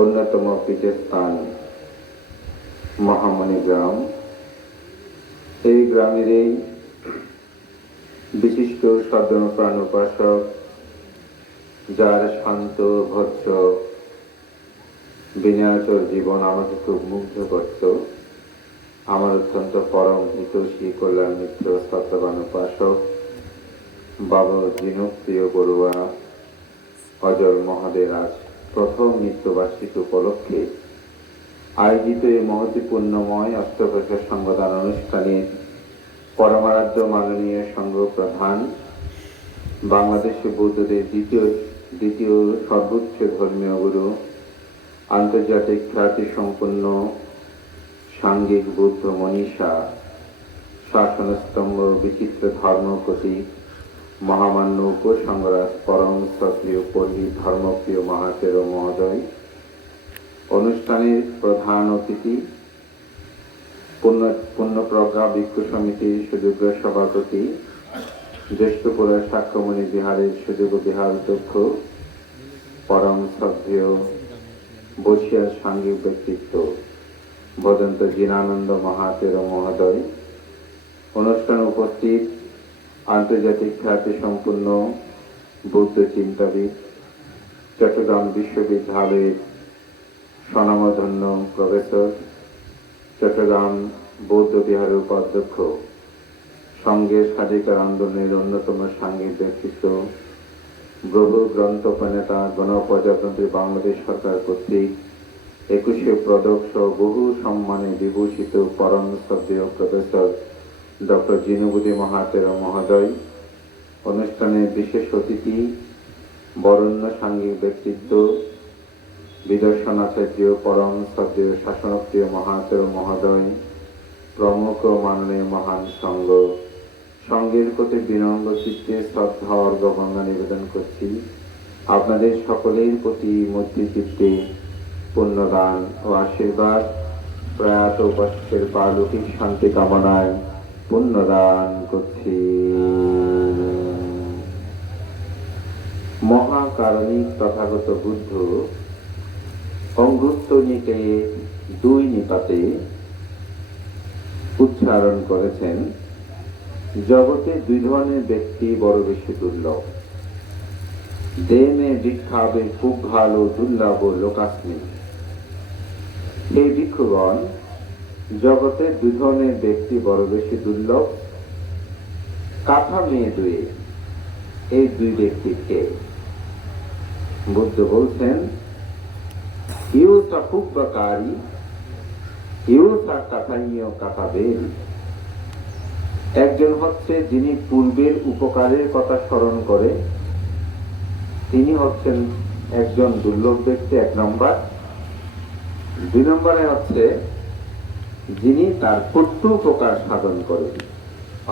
অন্যতম পীঠস্থান মহামণি গ্রাম। এই গ্রামেরই বিশিষ্ট সদ্যপ্রাণ উপাসক, যার শান্ত ভদ্র বিনয়চর জীবন আমাকে খুব মুগ্ধ করত। আমার অত্যন্ত পরম হিতৈষী কল্যাণ মিত্র সত্যবান উপাসক বাবা জিনুপ্রিয় বড়ুয়া অজর মহাদের আজ প্রথম মৃত্যুবার্ষিকী উপলক্ষে আয়োজিত এই মহতি পুণ্যময় অষ্টপ্রকাশ সংবাদান অনুষ্ঠানের পরমারাধ্য মাননীয় সংঘ প্রধান, বাংলাদেশের বৌদ্ধদের দ্বিতীয় সর্বোচ্চ ধর্মীয় গুরু, আন্তর্জাতিক খ্যাতি সম্পন্ন সাংঘিক বৌদ্ধ মনীষা, শাসনস্তম্ভ বিচিত্র ধর্মপতি, মহামান্য উপসংঘরাজ পরম শ্রদ্ধেয় পল্লী ধর্মপ্রিয় মহাতের মহোদয়, অনুষ্ঠানের প্রধান অতিথি, পুণ্যপ্রজ্ঞা ভিক্ষু সমিতির সুযোগ্য সভাপতি, জ্যেষ্ঠপুরের সাক্ষ্যমণি বিহারের সুযোগ্য বিহার অধ্যক্ষ, পরম শ্রদ্ধেয় বসিয়ার সাংঘিক ব্যক্তিত্ব ভদন্ত জিনানন্দ মহাতের মহোদয়, অনুষ্ঠানে উপস্থিত আন্তর্জাতিক খ্যাতি সম্পন্ন বৌদ্ধ চিন্তাবিদ, চট্টগ্রাম বিশ্ববিদ্যালয়ের স্বনামধন্য প্রফেসর, চট্টগ্রাম বৌদ্ধ বিহারের উপাধ্যক্ষ, সঙ্ঘের স্বাধিকার আন্দোলনের অন্যতম সাংঘিক ব্যক্তিত্ব, বহু গ্রন্থ প্রণেতা, গণপ্রজাতন্ত্রী বাংলাদেশ সরকার কর্তৃক 21 পদক সহ বহু সম্মানে বিভূষিত পরম শ্রদ্ধেয় প্রফেসর ডক্টর জিনুবুদ্দি মহাতের মহোদয়, অনুষ্ঠানে বিশেষ অতিথি, বরেণ্য সাংঘিক ব্যক্তিত্ব, বিদর্শনাচার্য পরম শ্রদ্ধেয় শাসনপ্রিয় মহাতের মহোদয় প্রমুখ মাননীয় মহান সংঘ, সংঘের প্রতি বিনম্র চিত্তে শ্রদ্ধা অর্ঘ্যবন্দনা নিবেদন করছি। আপনাদের সকলের প্রতি মধ্যে চিত্তে পুণ্যদান ও আশীর্বাদ, প্রয়াত উপাসকের পারলৌকিক শান্তি কামনায় পুণ্যদান করছি। মহাকারণিক তথাগত বুদ্ধ অঙ্গুত্র নিকায়ে 2 নিপাতে উচ্চারণ করেছেন, জগতে 2 ধরনের ব্যক্তি বড় বেশি দুর্লভ। দেনে ভিক্ষাবে খুব ভালো দুর্লভ লোকাস্মি। এই ভিক্ষুগণ, জগতে 2 ধরনের ব্যক্তি বড় বেশি দুর্লভ। কাঠা মেয়ে দুয়ে, এই 2 ব্যক্তিকে বুদ্ধ বলছেন, ইউসা ফুব্বাকারী, ইউসা কাঠাইয় কাঠাবেল। একজন হচ্ছে যিনি পূর্বের উপকারের কথা স্মরণ করে, তিনি হচ্ছেন একজন দুর্লভ ব্যক্তি 1 নম্বর। 2 নম্বরে হচ্ছে যিনি তার প্রত্যুপকার সাধন করে,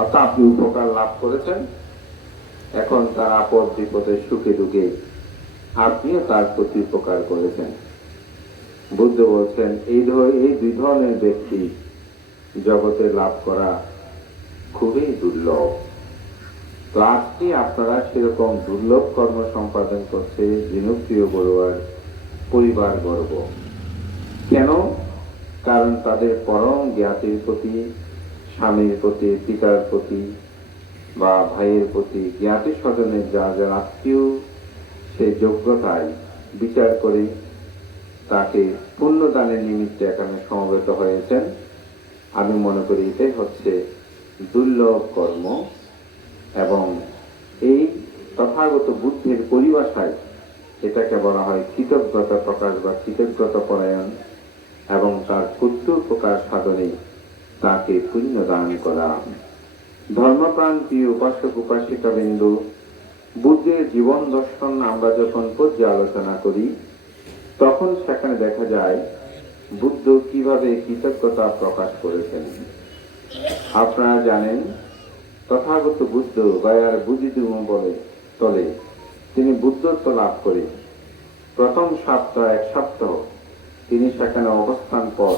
অর্থাৎ আপনি উপকার লাভ করেছেন, এখন তার আপদ বিপদে সুখে দুঃখে আপনিও তার প্রতি উপকার করেছেন। বুদ্ধ বলছেন এই 2 ধরনের ব্যক্তি জগতে লাভ করা খুবই দুর্লভ। তো আজকে আপনারা সেরকম দুর্লভ কর্ম সম্পাদন করছে জিনুপ্রিয় বড়ুয়ার পরিবার বর্গ। কেন? কারণ তাদের পরম জ্ঞাতির প্রতি, স্বামীর প্রতি, পিতার প্রতি বা ভাইয়ের প্রতি, জ্ঞাতি স্বজনের যার যার আত্মীয়, সেই যোগ্যতায় বিচার করে তাকে পুণ্যদানের নিমিত্তে এখানে সমবেত হয়েছেন। আমি মনে করি এটাই হচ্ছে দুর্লভ কর্ম, এবং এই তথাগত বুদ্ধের পরিভাষায় এটাকে বলা হয় কৃতজ্ঞতা প্রকাশ বা কৃতজ্ঞতা পরায়ণ, এবং তার প্রত্যুপকার সাধনে তাকে পুণ্য দান করা। ধর্মপ্রাণ প্রিয় উপাসক উপাসিকা বিন্দু, বুদ্ধের জীবন দর্শন আমরা যখন পর্যালোচনা করি, তখন সেখানে দেখা যায় বুদ্ধ কিভাবে কৃতজ্ঞতা প্রকাশ করেছেন। আপনারা জানেন, তথাগত বুদ্ধ গায়ার বুদ্ধিধূম বলে তলে তিনি বুদ্ধত্ব লাভ করে প্রথম সপ্তাহ 1 সপ্তাহ তিনি সেখানে অবস্থান পর,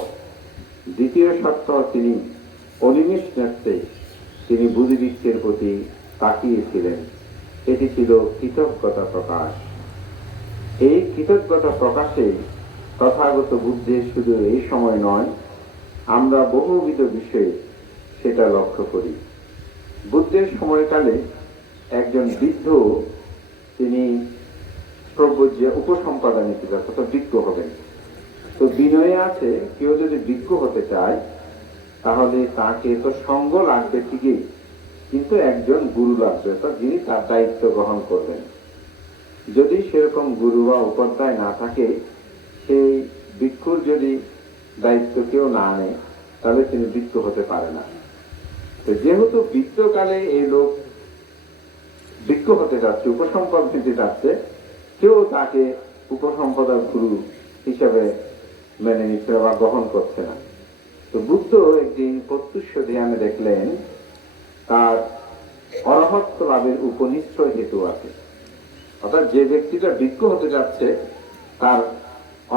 দ্বিতীয় সপ্তাহ তিনি অনিমিষ নেত্রে তিনি বুদ্ধিবৃক্ষের প্রতি তাকিয়েছিলেন। এটি ছিল কৃতজ্ঞতা প্রকাশ। এই কৃতজ্ঞতা প্রকাশে তথাগত বুদ্ধের শুধু এই সময় নয়, আমরা বহুবিধ বিষয়ে সেটা লক্ষ্য করি। বুদ্ধের সময়কালে একজন বৃদ্ধ, তিনি প্রব্রজ্য উপসম্পাদা নিতে চান, তথা বিজ্ঞ হবেন। তো বিনয়ে আছে, কেউ যদি বিজ্ঞ হতে চায় তাহলে তাকে তো সঙ্গ লাগবে ঠিকই, কিন্তু একজন গুরু লাগবে, যিনি তার দায়িত্ব গ্রহণ করবেন। যদি সেরকম গুরু বা উপাধ্যায় না থাকে, সেই ভিক্ষুর যদি দায়িত্ব কেউ না নেয়, তাহলে তিনি ভিক্ষু হতে পারে না। তো যেহেতু বৃদ্ধকালে এই লোক ভিক্ষু হতে যাচ্ছে, উপসম্পদ নিতে যাচ্ছে, কেউ তাকে উপসম্পদার গুরু হিসেবে মেনে নিচ্ছে বা গ্রহণ করছে না। তো বুদ্ধ একদিন প্রত্যুষ ধ্যানে দেখলেন তার অরহত্ব লাভের উপনিশ্চয় হেতু আছে। অর্থাৎ যে ব্যক্তিটা ভিক্ষু হতে যাচ্ছে তার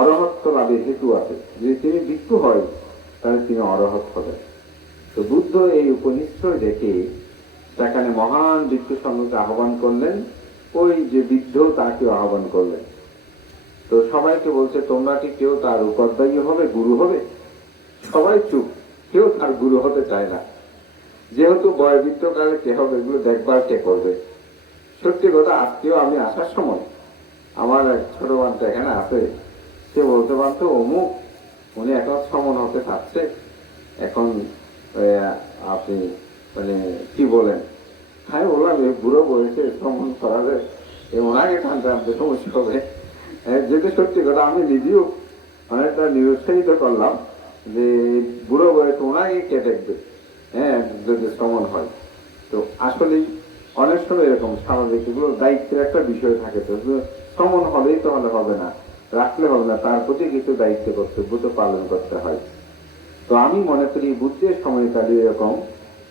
অরহত্ব লাভের হেতু আছে। যদি তিনি ভিক্ষু হয় তাহলে তিনি অরহত হবেন। তো বুদ্ধ এই উপনিশ্চয় দেখে সেখানে মহান ভিক্ষু সংঘকে আহ্বান করলেন, ওই যে বৃদ্ধ তাকে আহ্বান করলেন। তো সবাইকে বলছে, তোমরা কি কেউ তার উপাধ্যায়ী হবে, গুরু হবে? সবাই চুপ, কেউ তার গুরু হতে চায় না। যেহেতু বয়োবৃদ্ধকালে কে হবে, এগুলো দেখবার কে করবে? সত্যি কথা, আজকেও আমি আসার সময় আমার এক ছোট বান্ধব এখানে আছে, সে বলতে পারতো অমুক, উনি এখন সমন হতে থাকছে, এখন আপনি মানে কি বলেন? আমি বললাম, বুড়ো বয়সে সমন করা যায়, ওনাকে টানতে আনতে সমস্যা হবে। যেহেতু সত্যি কথা, আমি নিজেও অনেকটা নিরুৎসাহিত করলাম যে বুড়ো বয়সে ওনাকে কে দেখবে, যদি সমন হয়। তো আসলেই অনেক সময় এরকম স্বাভাবিক, এগুলো দায়িত্বের একটা বিষয় থাকে। তো সমন হলেই তো হলে হবে না, রাখলে হবে না, তার প্রতি কিছু দায়িত্ব কর্তব্য তো পালন করতে হয়। তো আমি মনে করি বুদ্ধের সময়কালে এরকম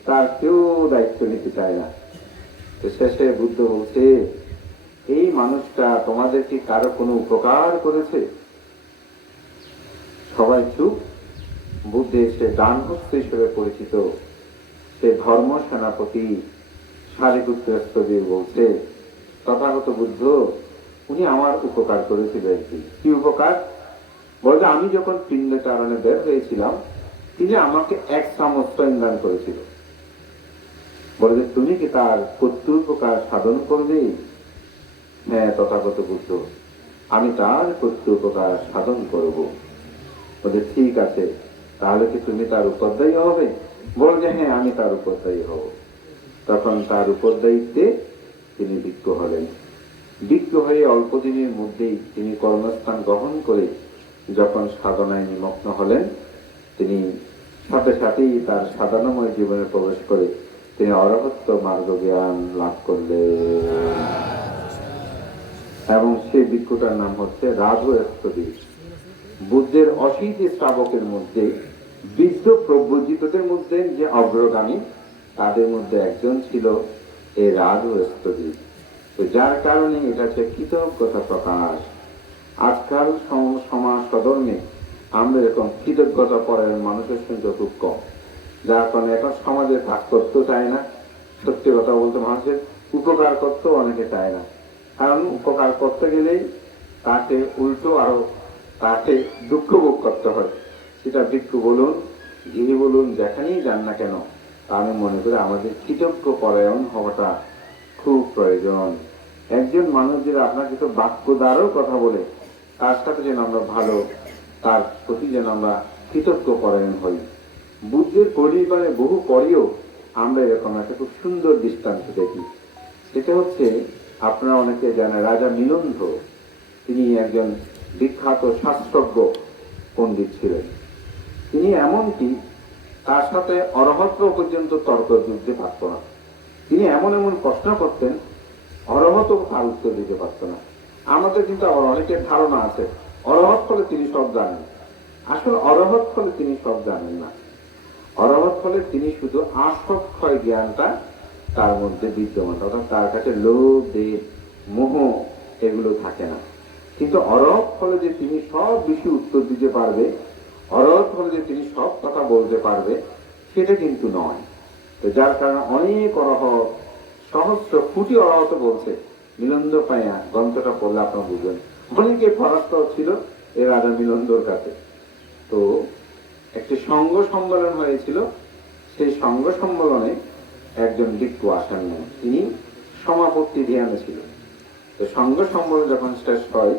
তার কেউ দায়িত্ব নিতে চায় না। তো শেষে বুদ্ধ বলছে, এই মানুষটা তোমাদের কি কারো কোনো উপকার করেছে? সবাই চুপ। বুদ্ধের সে ডানহস্ত হিসেবে পরিচিত সে ধর্ম সেনাপতি সারিপুত্রস্তদেব বলছে, তথাগত বুদ্ধ উনি আমার উপকার করেছিলেন। কি উপকার? বলতে, আমি যখন পিণ্ডচারণে বের হয়েছিলাম, তিনি আমাকে এক চামচ দান করেছিল। বলে, তুমি কি তার প্রত্যুপকার সাধন করবে? হ্যাঁ তথাগত বুদ্ধ, আমি তার প্রত্যুপকার সাধন করব। বলে, ঠিক আছে, তাহলে কি তুমি তার উপাধ্যায়ী হবে? বলছে, হ্যাঁ আমি তার উপাধ্যায়ী হব। তখন তার উপরদায়িত্বে তিনি ভিক্ষু হলেন। ভিক্ষু হয়ে অল্প দিনের মধ্যেই তিনি কর্মস্থান গ্রহণ করে যখন সাধনায় নিমগ্ন হলেন, তিনি সাথে সাথেই তার সাধনাময় জীবনে প্রবেশ করে তিনি অরহত্ব মার্গ জ্ঞান লাভ করলেন। এবং সেই ভিক্ষুটার নাম হচ্ছে রাজস্থদেব। বুদ্ধের অশীতি শ্রাবকের মধ্যে, বৃদ্ধ প্রব্রজিতদের মধ্যে যে অগ্রগামী, তাদের মধ্যে একজন ছিল এই রাজস্থদেব। যার কারণে এটা হচ্ছে কৃতজ্ঞতা প্রকাশ। আজকাল সমাজ সদর্মে আমরা এরকম কৃতজ্ঞতা পরায়ণ মানুষের সংখ্যা খুব কম, যার কারণে এখন সমাজে ভাগ করতেও চায় না। সত্যি কথা বলতে, মানুষের উপকার করতেও অনেকে চায় না, কারণ উপকার করতে গেলেই তাকে উল্টো আরো তাকে দুঃখ ভোগ করতে হয়। সেটা ভিক্ষু বলুন, গৃহী বলুন, যেখানেই যান না কেন, আমি মনে করি আমাদের কৃতজ্ঞ পরায়ণ হওয়াটা খুব প্রয়োজন। একজন মানুষ যদি আপনার কিছু বাক্য দ্বারাও কথা বলে, তার সাথে যেন আমরা ভালো, তার প্রতি যেন আমরা কৃতজ্ঞ পরায়ণ হই। বুদ্ধের পরিবারে বহু পরেও আমরা এরকম একটা খুব সুন্দর দৃষ্টান্ত দেখি। সেটা হচ্ছে, আপনারা অনেকে জানেন, রাজা মিলন্ধ, তিনি একজন বিখ্যাত শাস্ত্রজ্ঞ পণ্ডিত ছিলেন। তিনি এমনকি তার সাথে অরহত্ব পর্যন্ত তর্ক যুদ্ধে পারত না। তিনি এমন এমন প্রশ্ন করতেন, অরহত তার উত্তর দিতে পারত না। আমাদের কিন্তু আবার অনেকের ধারণা আছে অরহত ফলে তিনি সব জানেন। আসলে অরহত ফলে তিনি সব জানেন না। অরহত ফলে তিনি শুধু আসক্ষয় জ্ঞানটা তার মধ্যে বিদ্যমান, অর্থাৎ তার কাছে লোভ, দেব, মোহ এগুলো থাকে না। কিন্তু অরহত ফলে যে তিনি সব বিষয় উত্তর দিতে পারবে, অরহত ফলে যে তিনি সব কথা বলতে পারবে, সেটা কিন্তু নয়। তো যার কারণে অনেক অরহত, সহস্র কোটি অরহত বলছে, মিলন্দ পাইয়া গ্রন্থটা পড়লে আপনারা বুঝবেন, অনেকে পরাস্ত ছিল এই রাজা মিলন্দর কাছে। তো একটি সংঘ সম্মেলন হয়েছিল, সেই সংঘ সম্মেলনে একজন ভিক্ষু আসেন না, তিনি সমাপত্তি ধ্যানে ছিলেন। তো সংঘ সম্মেলন যখন শেষ হয়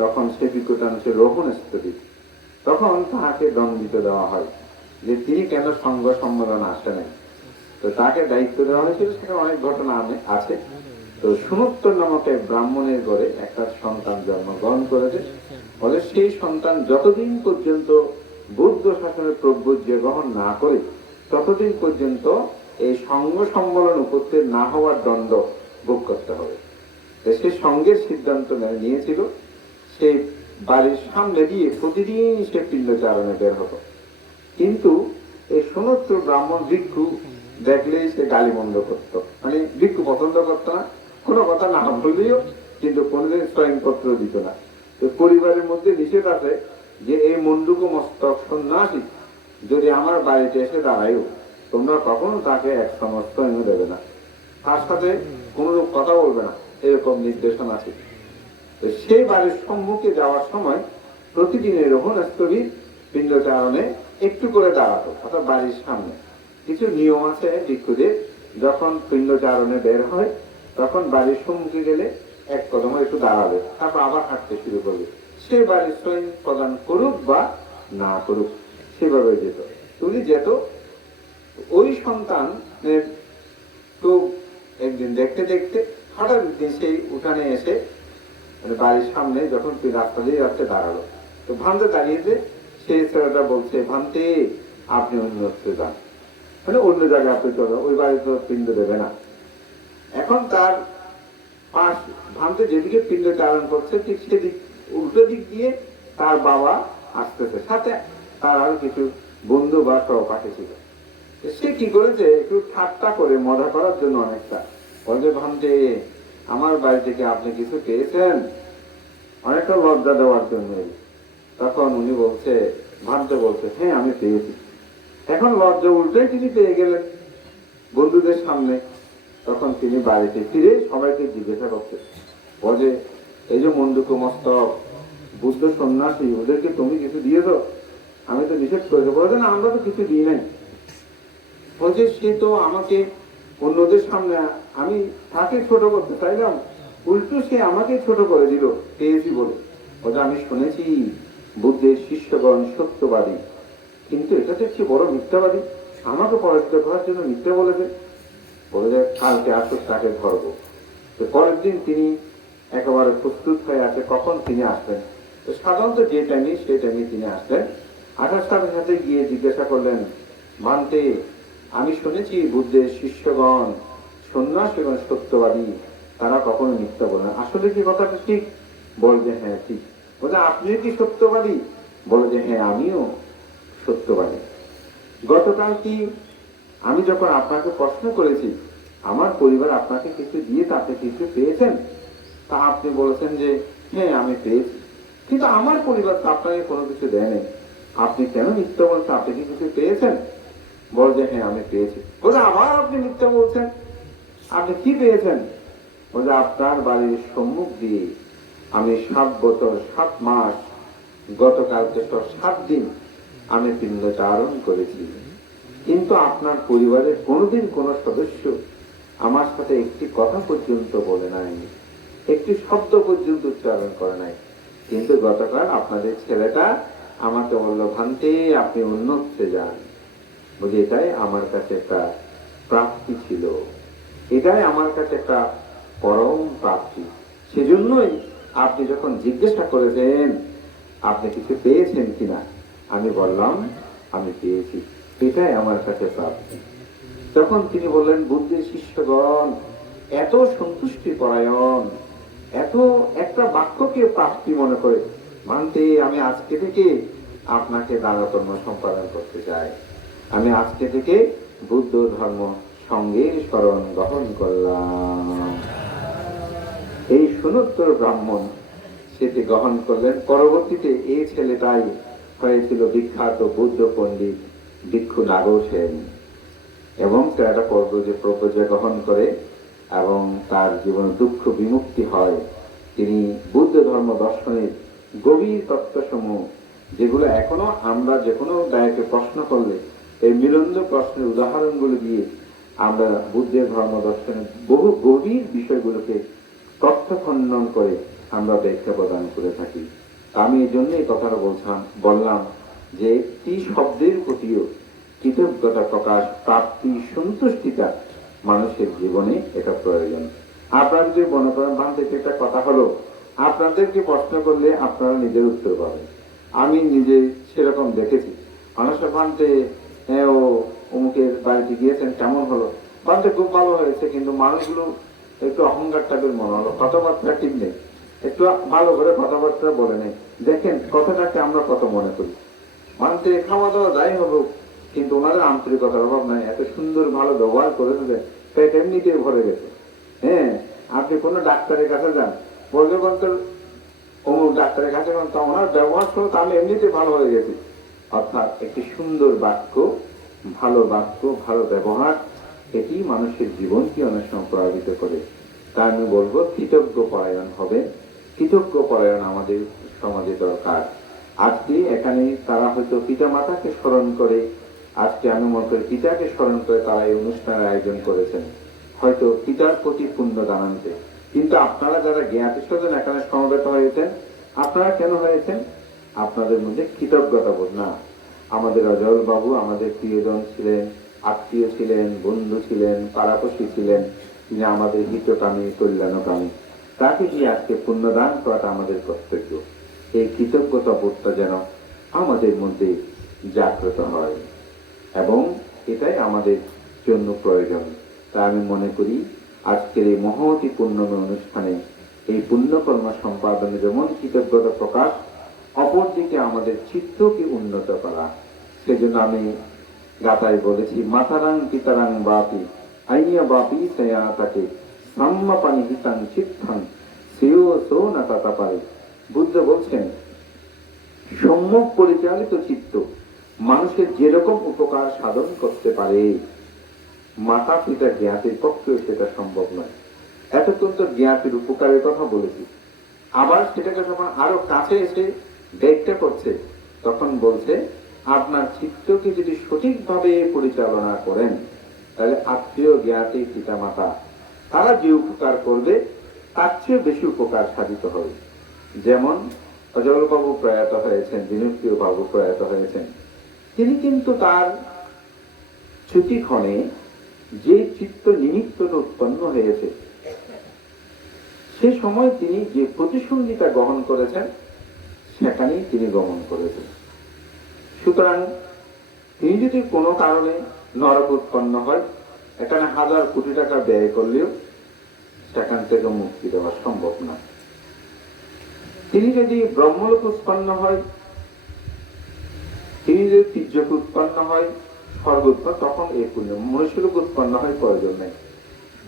তখন সে ভিক্ষুটা হচ্ছে রোহণ স্থিত, তখন তাহাকে দণ্ডিত দেওয়া হয় যে তিনি কেন সংঘ সম্মেলন আসে নাই। তো তাকে দায়িত্ব দেওয়া হয়েছিল, সেখানে অনেক ঘটনা আছে। তো সুনোত্তর নামক এক ব্রাহ্মণের ঘরে একটা সন্তান জন্মগ্রহণ করেছে, ফলে সেই সন্তান যতদিন পর্যন্ত বৌদ্ধ শাসনের প্রভুজ্য গ্রহণ না করে ততদিন পর্যন্ত এই সংঘ সম্মেলন উপস্থিত না হওয়ার দণ্ড ভোগ করতে হবে। সে সঙ্গের সিদ্ধান্ত নিয়েছিল, সে বাড়ির সামনে দিয়ে প্রতিদিন সে পিণ্ডচারণে বের হতো। কিন্তু এই সুনোত্র ব্রাহ্মণ ভিক্ষু দেখলেই সে গালিমন্দ করতো, মানে ভিক্ষু পছন্দ করতো না, কোনো কথা না বললেও কিন্তু কোনোদিন স্বয়ংপত্র দিত না। তো পরিবারের মধ্যে নিষেধ আছে যে এই মন্ডুক মস্তক সন্ন্যাসী যদি আমার বাড়িতে এসে দাঁড়ায়ও, তোমরা কখনো তাকে এক সমস্ত দেবে না, তার সাথে কোনো কথা বলবে না, এরকম নির্দেশনা আছে। সেই বাড়ির সম্মুখে যাওয়ার সময় প্রতিদিনের রোহণস্থলীর পিণ্ডচারণে একটু করে দাঁড়াতো, অর্থাৎ বাড়ির সামনে। কিছু নিয়ম আছে ভিক্ষুদের, যখন পিণ্ডচারণে বের হয় তখন বাড়ির সম্মুখে গেলে এক কদম একটু দাঁড়াবে, তারপর আবার হাঁটতে শুরু করবে। সে বাড়ির স্বয়ং প্রদান করুক বা না করুক, সেভাবে যেত। তুমি যেত, ওই সন্তানের তো একদিন দেখতে দেখতে হঠাৎ একদিন সেই উঠানে এসে বাড়ির সামনে যখন তুই রাস্তা দিয়ে রাস্তায় দাঁড়ালো, তো ভান্তে দাঁড়িয়েছে, সেই ছেলেটা বলছে, ভান্তে আপনি অন্য যান, মানে অন্য জায়গায় আপনি চলো, ওই বাড়িতে পিণ্ড দেবে না। এখন তার পাশ ভান্তে যেদিকে পিণ্ড চারণ করছে ঠিক সেদিক উল্টো দিক দিয়ে তার বাবা আসতেছে, সাথে তার আরো কিছু বন্ধু বা সহপাঠী ছিল। সে কি করেছে, একটু ঠাট্টা করে মজা করার জন্য অনেকটা বলছে, ভান্তে আমার বাড়ি থেকে আপনি কিছু পেয়েছেন, অনেকটা লজ্জা দেওয়ার জন্য। তখন উনি বলছে, ভান্তে বলছে, হ্যাঁ আমি পেয়েছি। এখন লজ্জা উল্টোই তিনি পেয়ে গেলেন বন্ধুদের সামনে। তখন তিনি বাড়িতে ফিরে সবাইকে জিজ্ঞাসা করতে বলে, এই যে মন্ডুক মস্তক বুদ্ধ সন্ন্যাসী, ওদেরকে তুমি কিছু দিয়েছ? আমি তো নিষেধ করেছি। বলছে, না আমরা তো কিছু দিই নাই। বলছে, সে তো আমাকে অন্যদের সামনে, আমি তাকে ছোট করতে চাইলাম, উল্টো সে আমাকে ছোট করে দিল পেয়েছি বলে। বলছে, আমি শুনেছি বুদ্ধের শিষ্যগণ সত্যবাদী, কিন্তু এটা তো একটি বড় মিথ্যাবাদী, আমাকে পরাজিত করার জন্য মিথ্যা বলেছে। বলে যে কালকে আসুক, তাকে ধরবো। তো পরের দিন তিনি একেবারে প্রস্তুত হয়ে আছে, কখন তিনি আসবেন। তো সাধারণত যে টাইমে সেই টাইমে তিনি আসলেন। আসার সাথে সাথে গিয়ে জিজ্ঞাসা করলেন, ভান্তে আমি শুনেছি বুদ্ধের শিষ্যগণ সন্ন্যাসীগণ সত্যবাদী, তারা কখনো মিথ্যা বলে না, আসলে কি কথাটা ঠিক? বলে যে হ্যাঁ ঠিক। বলে, আপনিও কি সত্যবাদী? বলে যে হ্যাঁ আমিও সত্যবাদী। গতকাল কি আমি যখন আপনাকে প্রশ্ন করেছি আমার পরিবার আপনাকে কিছু দিয়ে তাতে কিছু পেয়েছেন, তা আপনি বলেছেন যে হ্যাঁ আমি পেয়েছি, কিন্তু আমার পরিবার তো আপনাকে কোনো কিছু দেয়নি, আপনি কেন মিথ্যা বলছেন? আপনি কি কিছু পেয়েছেন? বল যে হ্যাঁ আমি পেয়েছি। বলছে, আবার আপনি মিথ্যা বলছেন, আপনি কি পেয়েছেন? বলছে, আপনার বাড়ির সম্মুখ দিয়ে আমি 7 বছর 7 মাস গতকালকে 7 দিন আমি পিণ্ডচারণ করেছি, কিন্তু আপনার পরিবারের কোনোদিন কোন সদস্য আমার সাথে একটি কথা পর্যন্ত বলে নাই, একটি শব্দ পর্যন্ত উচ্চারণ করে নাই। কিন্তু গতকাল আপনাদের ছেলেটা আমাকে বললো, ভান্তে আপনি অন্যত্রে যান। বলি, এটাই আমার কাছে একটা প্রাপ্তি ছিল, এটাই আমার কাছে একটা পরম প্রাপ্তি। সেজন্যই আপনি যখন জিজ্ঞাসা করেছেন আপনি কিছু পেয়েছেন কিনা, আমি বললাম আমি পেয়েছি, এটাই আমার কাছে প্রাপ্তি। তখন তিনি বললেন, বুদ্ধের শিষ্যগণ এত সন্তুষ্টি পরায়ণ, এত একটা বাক্যকে প্রাপ্তি মনে করে, মানতে আমি আজকে থেকে আপনাকে দানকর্ম সম্পাদন করতে চাই, আমি আজকে থেকে বুদ্ধ ধর্ম সঙ্গের শরণ গ্রহণ করলাম। এই সুনোত্তর ব্রাহ্মণ সেটি গ্রহণ করলেন। পরবর্তীতে এই ছেলেটাই হয়েছিল বিখ্যাত বৌদ্ধ পণ্ডিত ভিক্ষু নাগো সেন, এবং একটা প্রব্রজে গ্রহণ করে এবং তার জীবন দুঃখ বিমুক্তি হয়। তিনি বুদ্ধ ধর্ম দর্শনের গভীর তত্ত্বসমূহ, যেগুলো এখনো আমরা যে কোনো গায়কে প্রশ্ন করলে এই মিলন্দ প্রশ্নের উদাহরণগুলো দিয়ে আমরা বুদ্ধের ধর্ম দর্শনের বহু গভীর বিষয়গুলোকে তথ্য খণ্ডন করে আমরা ব্যাখ্যা প্রদান করে থাকি। আমি এই জন্যই কথাটা বললাম যে একটি শব্দের প্রতিও কৃতজ্ঞতা প্রকাশ, প্রাপ্তি, সন্তুষ্টিটা মানুষের জীবনে এটা প্রয়োজন। আপনারা যদি মনে করেন ভান্তে একটা কথা হলো, আপনাদেরকে প্রশ্ন করলে আপনারা নিজের উত্তর পাবেন। আমি নিজে সেরকম দেখেছি। মানুষের ভান্তে ও অমুকের বাড়িতে গিয়েছেন, কেমন হলো? ভান্তে খুব ভালো হয়েছে, কিন্তু মানুষগুলো একটু অহংকার টাইপের মনে হলো, কথাবার্তা ঠিক নেই, একটু ভালো করে কথাবার্তা বলে নেই। দেখেন কথাটাকে আমরা কত মনে করি। মানতে খাওয়া দাওয়া যাই হবো, কিন্তু ওনাদের আন্তরিকতার অভাব নাই, এত সুন্দর ভালো ব্যবহার করে দেবে, পেট এমনিতে ভরে গেছে। হ্যাঁ, আপনি কোনো ডাক্তারের কাছে যান, বলবে বলতে অমুক ডাক্তারের কাছে তো ওনার ব্যবহার শুনে তো আমি এমনিতে ভালো হয়ে গেছি। অর্থাৎ একটি সুন্দর বাক্য, ভালো ব্যবহার, এটি মানুষের জীবনকে অনেক সময় প্রভাবিত করে। তা আমি বলবো কৃতজ্ঞ পরায়ণ হবে। কৃতজ্ঞ পরায়ণ আমাদের সমাজে দরকার। আজকে এখানে তারা হয়তো পিতা মাতাকে স্মরণ করে, আজকে আমি মনে করি পিতাকে স্মরণ করে তারা এই অনুষ্ঠানের আয়োজন করেছেন, হয়তো পিতার প্রতি পুণ্য দানান্তে। কিন্তু আপনারা যারা জ্ঞাতি স্বজন এখানে সমবেত হয়েছেন, আপনারা কেন হয়েছেন? আপনাদের মধ্যে কৃতজ্ঞতা বোধ না। আমাদের অজয় বাবু আমাদের প্রিয়জন ছিলেন, আত্মীয় ছিলেন, বন্ধু ছিলেন, পাড়াপড়শি ছিলেন, তিনি আমাদের হিতকামী, কল্যাণকামী। তাকে দিয়ে আজকে পুণ্যদান করাটা আমাদের কর্তব্য। এই কৃতজ্ঞতা বোধটা যেন আমাদের মধ্যে জাগ্রত হয়, এবং এটাই আমাদের জন্য প্রয়োজন। তা আমি মনে করি আজকের এই মহতি পুণ্যময় অনুষ্ঠানে এই পুণ্যকর্ম সম্পাদনে যেমন কৃতজ্ঞতা প্রকাশ, অপরদিকে আমাদের চিত্তকে উন্নত করা। সেজন্য আমি গাথায় বলেছি, মাতারাং পিতারাং বাপি আইয়া বাপি সেয়া তাকে সাম্মাপানি হিতাং চিত্তাং সেও সো না তাতা পারে। বুদ্ধ বলছেন, সম্যক পরিচালিত চিত্ত মানুষের যেরকম উপকার সাধন করতে পারে, মাতা পিতা জ্ঞাতির পক্ষেও সেটা সম্ভব নয়। এতক্ষণ তো জ্ঞাতির উপকারের কথা বলেছি, আবার সেটাকে যখন আরো কাছে এসে ব্যাখ্যা করছে, তখন বলছে আপনার চিত্তকে যদি সঠিকভাবে পরিচালনা করেন, তাহলে আত্মীয় জ্ঞাতি পিতা মাতা তারা যে উপকার করবে তার চেয়ে বেশি উপকার সাধিত হবে। যেমন অজয় বাবু প্রয়াত হয়েছেন, দিনপ্রিয় বাবু প্রয়াত হয়েছেন, তিনি কিন্তু তার ছুটিক্ষণে যে চিত্ত নিমিত্তটা উৎপন্ন হয়েছে, সে সময় তিনি যে প্রতিসন্ধিতা গ্রহণ করেছেন সেখানেই তিনি গমন করেছেন। সুতরাং তিনি যদি কোনো কারণে নরক উৎপন্ন হয়, এখানে 1000 কোটি টাকা ব্যয় করলেও সেখান থেকে মুক্তি দেওয়া সম্ভব না। তিনি যদি ব্রহ্মলোক উৎপন্ন হয়, তিনি যদি তীর্যক উৎপন্ন হয়, স্বর্গ উৎপন্ন, তখন এই পুণ্য। মনুষ্যলোক উৎপন্ন হয় প্রয়োজন নেই।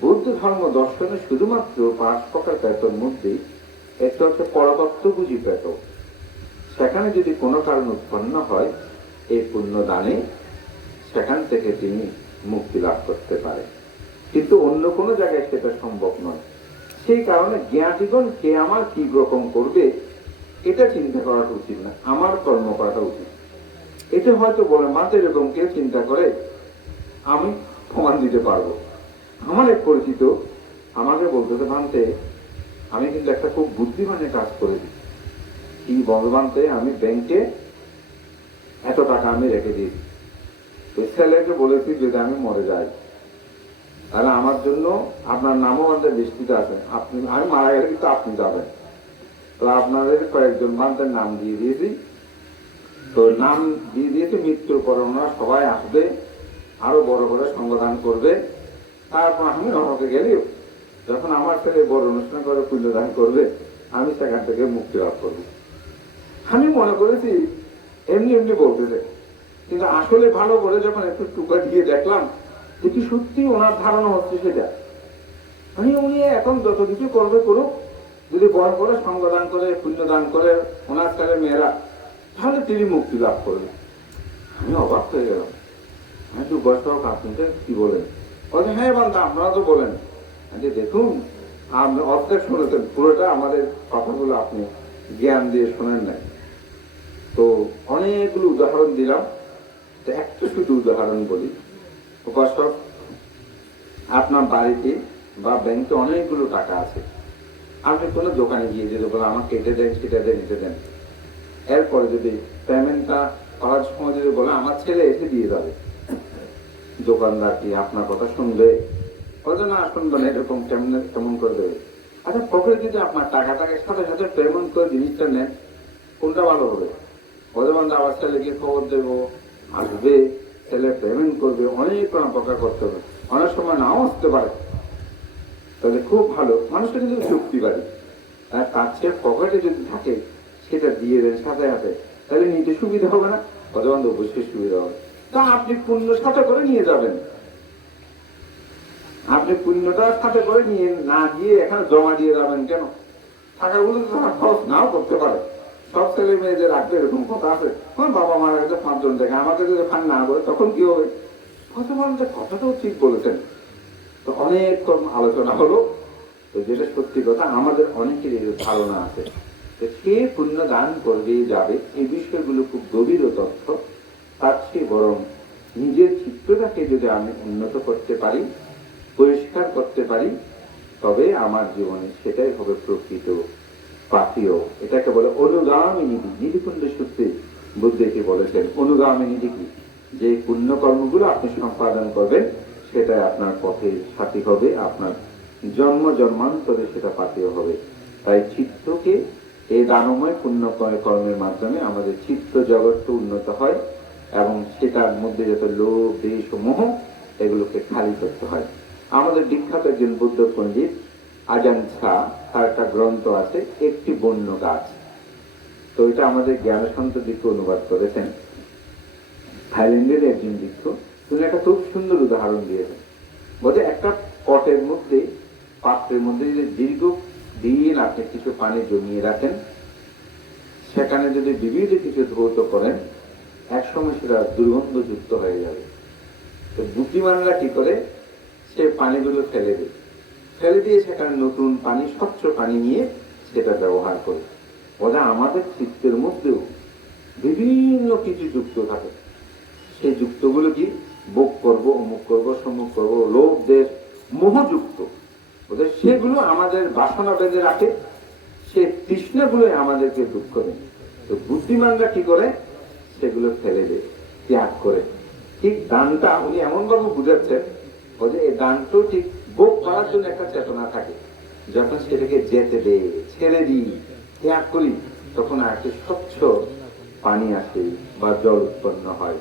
বৌদ্ধ ধর্ম দর্শনে শুধুমাত্র 5 প্রকার প্রেতর মধ্যে একটা হচ্ছে পরতত্ত্ব বুঝি প্রেত। সেখানে যদি কোনো কারণ উৎপন্ন হয়, এই পুণ্য দানে সেখান থেকে তিনি মুক্তি লাভ করতে পারে, কিন্তু অন্য কোনো জায়গায় সেটা সম্ভব নয়। সেই কারণে জ্ঞাতিগণ কে আমার কি রকম করবে এটা চিন্তা করাটা উচিত না, আমার কর্ম করাটা উচিত। এটা হয়তো বলে মাঝে এরকম কেউ চিন্তা করে, আমি প্রমাণ দিতে পারবো। আমার এক পরিচিত আমাকে বলতে, ভান্তে আমি কিন্তু একটা খুব বুদ্ধিমানের কাজ করেছি। কি বলবান্তে, আমি ব্যাংকে এত টাকা আমি রেখে দিয়েছি, ওই ছেলেকে বলেছি যদি আমি মরে যাই তাহলে আমার জন্য আপনার নামও আমাদের লিস্টিতে আছে, আপনি আমি মারা গেলে কিন্তু আপনি যাবেন। তো আপনাদের কয়েকজন বান্ধবের নাম দিয়ে দিয়েছি, তো নাম দিয়ে দিয়েছে, মৃত্যুর পর ওনারা সবাই আসবে, আরো বড় করে সংবিধান করবে, তারপর আমি নরকে গেলেও যখন আমার ছেলে বড় অনুষ্ঠান করে পুণ্যদান করবে, আমি সেখান থেকে মুক্তি লাভ করবো। আমি মনে করেছি এমনি এমনি বলতেছে, কিন্তু আসলে ভালো করে যখন একটু টুকা দিয়ে দেখলাম, দেখি সত্যি ওনার ধারণা হচ্ছে সেটা। উনি এখন যত কিছু করবে করুক, যদি বড় করে সংবিধান করে পুণ্যদান করে ওনার ছেলে মেয়েরা, তাহলে তিনি মুক্তি লাভ করবে। আমি অবাক হয়ে গেলাম। আমি একটু বয়স হোক, আপনি কি বলেন? বলছে হ্যাঁ বান্ধব, আপনারা তো বলেন। দেখুন আপনি অর্ধেক শুনেছেন, পুরোটা আমাদের কথাগুলো আপনি জ্ঞান দিয়ে শোনেন নাই। তো অনেকগুলো উদাহরণ দিলাম, তো একটা শুধু উদাহরণ বলি। উপাসক, আপনার বাড়িতে বা ব্যাংকে অনেকগুলো টাকা আছে, আপনি কোনো দোকানে গিয়ে যদি বলেন আমাকে এটা দেন সেটা দেন এটা দেন, এরপরে যদি পেমেন্টটা করার সময় যদি বলে আমার ছেলে এসে দিয়ে যাবে, দোকানদার কি আপনার কথা শুনবে? বলছে না, শুনবে না, এরকম কেমন করে দেবে? আচ্ছা, পকেটে যদি আপনার টাকাটাকে সাথে সাথে পেমেন্ট করে জিনিসটা নেন, কোনটা ভালো হবে? বলতে আবার ছেলেকে খবর দেবো, আসবে, ছেলে পেমেন্ট করবে, অনেক প্রকার করতে হবে, অনেক সময় নাও আসতে পারে, তাহলে খুব ভালো, মানুষটা কিন্তু যুক্তিবাদী। আর তার চেয়ে পকেটে যদি থাকে সেটা দিয়ে দেন সাথে সাথে, তাহলে নিতে সুবিধা হবে না? বন্ধু অবশ্যই সুবিধা হবে। তা আপনি পুণ্য সাথে করে নিয়ে যাবেন, আপনি পুণ্যটা সাথে করে নিয়ে না গিয়ে এখানে জমা দিয়ে যাবেন কেন? টাকাগুলো তো তারা খরচ নাও করতে পারে। সব ছেলে মেয়েদের রাখবে এরকম কথা আছে? বাবা মারা গেছে 5 জন থেকে, আমাদের যদি ফান্ড না করে তখন কি হবে? কথাটাও ঠিক বলেছেন। তো অনেক আলোচনা হলো, তো যেটা সত্যি কথা, আমাদের অনেকের ধারণা আছে যে সে পুণ্য দান করবে যাবে, এই বিষয়গুলো খুব গভীর তথ্য। তার চেয়ে বরং নিজের চিত্রটাকে যদি আমি উন্নত করতে পারি, পরিষ্কার করতে পারি, তবে আমার জীবনে সেটাই হবে প্রকৃত পাথেয়। এটাকে বলে অনুগামী নীতি। নীতিকুণ্ড সূত্রে বুদ্ধকে বলেছেন অনুগামী নীতি কি, যে পুণ্যকর্মগুলো আপনি সম্পাদন করবেন সেটাই আপনার পথের সাথী হবে, আপনার জন্ম জন্মান্তরে সেটা পাথেয় হবে। তাই চিত্তকে এই দানময় পুণ্যময় কর্মের মাধ্যমে আমাদের চিত্ত জগৎটা উন্নত হয়, এবং সেটার মধ্যে যত লোভ দেশ ও মোহ এগুলোকে খালি করতে হয়। আমাদের বিখ্যাত একজন বুদ্ধ পণ্ডিত আজান শাহ, তার একটা গ্রন্থ আছে একটি বন্য গাছ। তো এটা আমাদের জ্ঞানসন্ত দিকে অনুবাদ করেছেন থাইল্যান্ডের একজন ভিক্ষু। তিনি একটা খুব সুন্দর উদাহরণ দিয়েছেন। বলতে একটা পটের মধ্যে, পাত্রের মধ্যে যদি দীর্ঘ দিন আপনি কিছু পানি জমিয়ে রাখেন, সেখানে যদি বিভিন্ন কিছু ধৌত করেন, একসময় সেটা দুর্গন্ধযুক্ত হয়ে যাবে। তো বুদ্ধিমানরা কি করে, সে পানিগুলো ফেলে দেয়, ফেলে দিয়ে সেখানে নতুন পানি, স্বচ্ছ পানি নিয়ে সেটা ব্যবহার করে। ওরা আমাদের চিত্তের মধ্যেও বিভিন্ন কিছু যুক্ত থাকে, সেই যুক্তগুলো কি ভোগ করবো, অমুক করবো, সমুক করবো, লোভ দেশ মোহযুক্ত, ওদের সেগুলো আমাদের বাসনা বেঁধে রাখে, সে তৃষ্ণাগুলো আমাদেরকে দুঃখ দেয়। তো বুদ্ধিমানরা কি করে, সেগুলো ফেলে দেয়, ত্যাগ করে। ঠিক দানটা উনি এমন ভাবে বুঝাচ্ছেন, বলে এই দানটাও ঠিক ভোগ করার জন্য একটা চেতনা থাকে। যখন সেটাকে যেতে দেয়, ছেড়ে দিই, ত্যাগ করি, তখন একটা স্বচ্ছ পানি আসে বা জল উৎপন্ন হয়,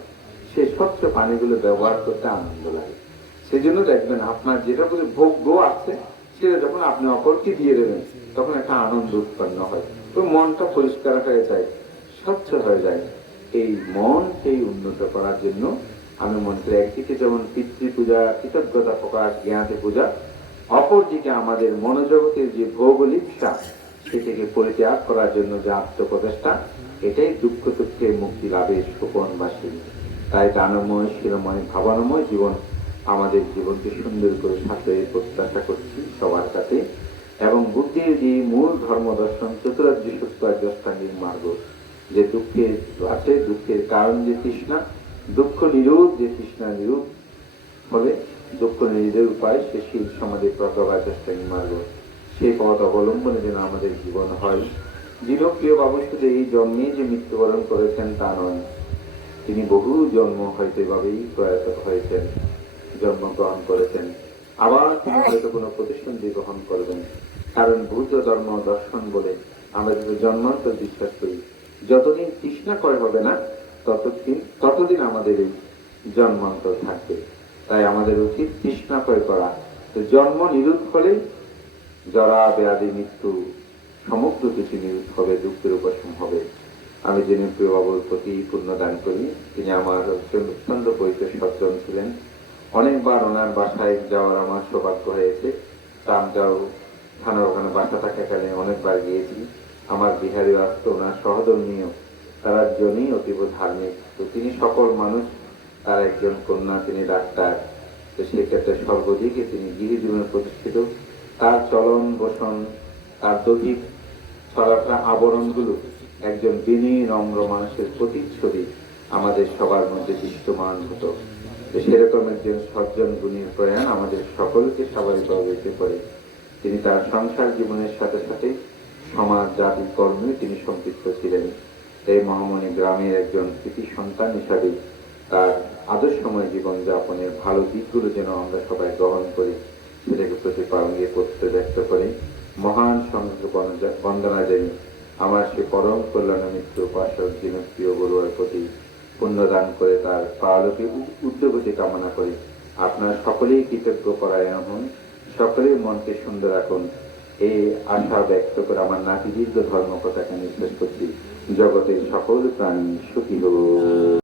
সেই স্বচ্ছ পানিগুলো ব্যবহার করতে আনন্দ লাগে। সেই জন্য দেখবেন আপনার যেটা করে ভোগ্য আছে, সেটা যখন আপনি অপরকে দিয়ে দেবেন তখন একটা আনন্দ উৎপন্ন হয়, তো মনটা পরিষ্কার হয়ে যায়, স্বচ্ছ হয়ে যায়। এই মন সেই উন্নত করার জন্য আমি মনে করি একদিকে যেমন পিতৃ পূজা, কৃতজ্ঞতা প্রকাশ, জ্ঞাতি পূজা, অপরদিকে আমাদের মনোজগতের যে ভৌগোলিকতা সেটিকে পরিত্যাগ করার জন্য যে আত্মপ্রচেষ্টা, এটাই দুঃখ দুঃখে মুক্তি লাভের সুপনবাসী। তাই দানময়, শিরময়, ভাবনাময় জীবন আমাদের জীবনকে সুন্দর করে সাথে প্রত্যাশা করছি সবার কাছে। এবং বুদ্ধির যে মূল ধর্ম দর্শন চতুরার্য সত্যাগ্রস্থাঙ্গিক মার্গ, যে দুঃখের আছে, দুঃখের কারণ যে তৃষ্ণা, দুঃখ নিরোধ যে তৃষ্ণা নিরোধ ফলে দুঃখ নিরোধের উপায় সে শীল সমাধি প্রজ্ঞাবাচষ্টাঙ্গিক মার্গ, সেই পথ অবলম্বনে যেন আমাদের জীবন হয়। যিনি প্রিয় বাবু শুধু এই জন্মে যে মৃত্যুবরণ করেছেন তা নয়, তিনি বহু জন্ম হয়তো এভাবেই প্রয়াত হয়েছেন, জন্মগ্রহণ করেছেন, আবার তিনি হয়তো কোনো প্রতিসন্ধি গ্রহণ করবেন। কারণ ভূত ধর্ম দর্শন বলে আমরা যদি জন্মান্তর বিশ্বাস করি, যতদিন তৃষ্ণা ক্ষয় হবে না ততদিন আমাদের এই জন্মান্তর থাকবে। তাই আমাদের উচিত তৃষ্ণা ক্ষয় করা। তো জন্ম নিরোধ হলে জরা ব্যাধি মৃত্যু সমগ্র কিছু নিরোধ হবে, দুঃখের উপশম হবে। আমি যিনি প্রিয় বাবুর প্রতি পুণ্যদান করি, তিনি আমার অত্যন্ত পরিচয় সজ্জন ছিলেন। অনেকবার ওনার বাসায় যাওয়ার আমার সৌভাগ্য হয়েছে। চামগাঁও থানার ওখানে বাসা থাকাকালে অনেকবার গিয়েছি। আমার বিহারী আসতো, ওনার সহধর্মীয়, তারা জনই অতীব ধার্মিক। তো তিনি সকল মানুষ, তার একজন কন্যা, তিনি ডাক্তার। তো সেক্ষেত্রে সর্বদিকে তিনি গিরিজীবনে প্রতিষ্ঠিত। তার চলন বসন, তার দৈহিক চলাফেরা আবরণগুলো একজন বিনয়ী নম্র মানুষের প্রতিচ্ছবি আমাদের সবার মধ্যে দৃশ্যমান হতো। তো সেরকম একজন সজ্জন গুণীর প্রয়াণ আমাদের সকলকে স্বাভাবিকভাবে হইতে পারে। তিনি তার সংসার জীবনের সাথে সাথে সমাজ জাতি কর্মে তিনি সম্পৃক্ত ছিলেন। এই মহামণি গ্রামের একজন কৃতি সন্তান হিসাবে তার আদর্শময় জীবনযাপনের ভালো দিকগুলো যেন আমরা সবাই গ্রহণ করি, সেটাকে প্রতিপালনীয় করতে ব্যক্ত করে মহান সংঘকে বন্দনা জানি আমার সে পরম কল্যাণ মিত্র উপাসক জনপ্রিয় বড়ুয়ার প্রতি পুণ্যদান করে তার পারলৌকিক উদ্যোগতি কামনা করি। আপনারা সকলেই কৃতজ্ঞ পরায়ণ হন, সকলেই মনকে সুন্দর রাখুন, এই আশা ব্যক্ত করে আমার নাতি দীর্ঘ ধর্ম কথাকে নির্দেশ করছি। জগতের সকল প্রাণী সুখী হোক।